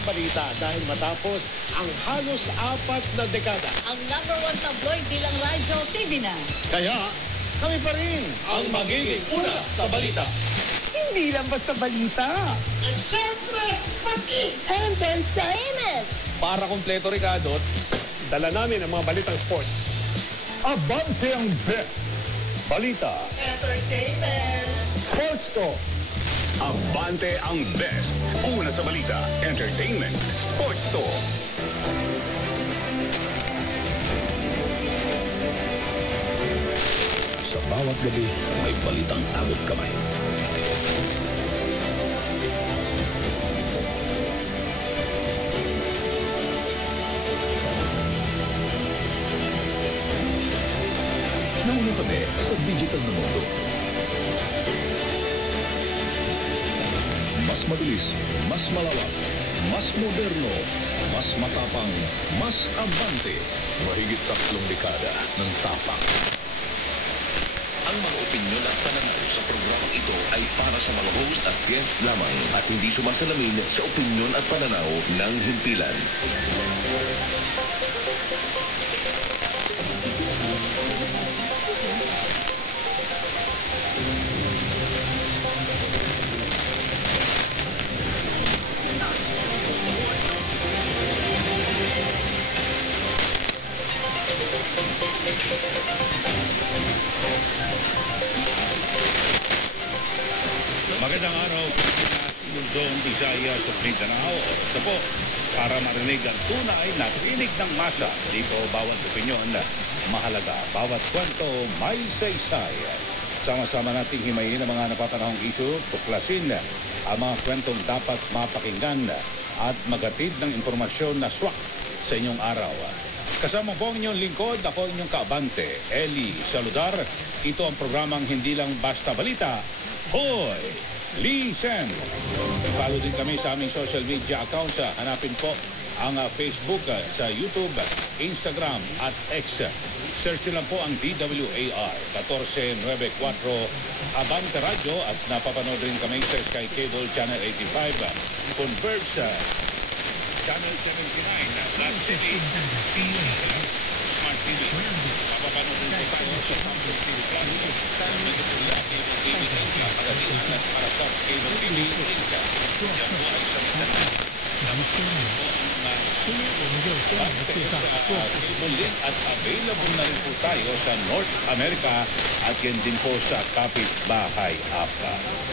ang balita dahil matapos ang halos 4 na dekada. Ang #1 tabloid bilang radyo, TV na. Kaya kami pa rin ang magiging una sa balita. Hindi lang basta balita. At syempre, pati! Entertainment! Para kompleto, Ricardo, dala namin ang mga balitang sports. Abante ang best! Balita. Entertainment! Sports Talk. Abante ang best. Una sa balita, entertainment, sports talk. Sa bawat gabi, may balitang abot kamay. Nauna kami sa digital na mundo. Mas mabilis, mas malawak, mas moderno, mas matapang, mas abante. Mahigit 3 dekada ng tapang. Ang mga opinyon at pananaw sa programang ito ay para sa mga host at guest lamang at hindi sumasalamin sa opinyon at pananaw ng himpilan. Magandang araw po sa Luzon, Visayas at Mindanao. Ito po, para marinig ang tunay na tinig ng masa. Dito bawat opinyon mahalaga. Bawat kwento may saysay. Sama-sama nating himayin ang mga napapanahong isu, tuklasin ang mga kwentong dapat mapakinggan at magatid ng impormasyon na swak sa inyong araw. Kasama po ang inyong lingkod, ako inyong kaabante, Eli Saludar. Ito ang programang hindi lang basta balita. Hoy! Listen! Follow din kami sa aming social media accounts. Hanapin po ang Facebook sa YouTube, Instagram at X. Search lang po ang DWAR 1494 Abante Radio at napapanood rin kami sa Sky Cable Channel 85, Converge Channel 79, Plus TV, Smart TV. Napapanood rin po tayo sa Samsung TV Plus, Pagkatianan para sa Cable TV Link. Yan po ay sa Mindanao. Cable Link at available na rin po tayo sa North America at yan din po sa Kapitbahay App.